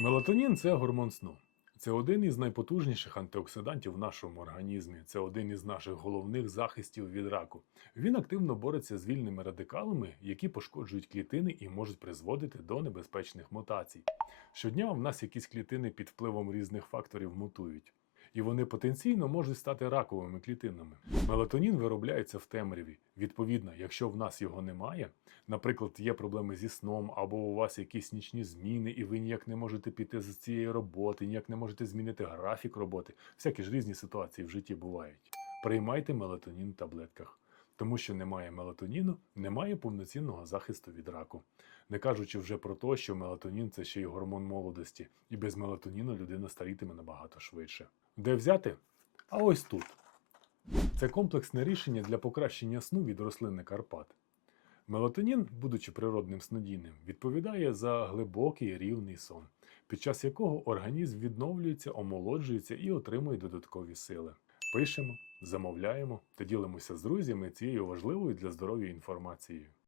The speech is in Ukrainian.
Мелатонін це гормон сну. Це один із найпотужніших антиоксидантів в нашому організмі. Це один із наших головних захистів від раку. Він активно бореться з вільними радикалами, які пошкоджують клітини і можуть призводити до небезпечних мутацій. Щодня в нас якісь клітини під впливом різних факторів мутують. І вони потенційно можуть стати раковими клітинами. Мелатонін виробляється в темряві. Відповідно, якщо в нас його немає, наприклад, є проблеми зі сном, або у вас якісь нічні зміни, і ви ніяк не можете піти з цієї роботи, ніяк не можете змінити графік роботи. Всякі ж різні ситуації в житті бувають. Приймайте мелатонін в таблетках. Тому що немає мелатоніну, немає повноцінного захисту від раку. Не кажучи вже про те, що мелатонін це ще й гормон молодості, і без мелатоніну людина старітиме набагато швидше. Де взяти? А ось тут. Це комплексне рішення для покращення сну від рослини Карпат. Мелатонін, будучи природним снодійним, відповідає за глибокий рівний сон, під час якого організм відновлюється, омолоджується і отримує додаткові сили. Пишемо, замовляємо та ділимося з друзями цією важливою для здоров'я інформацією.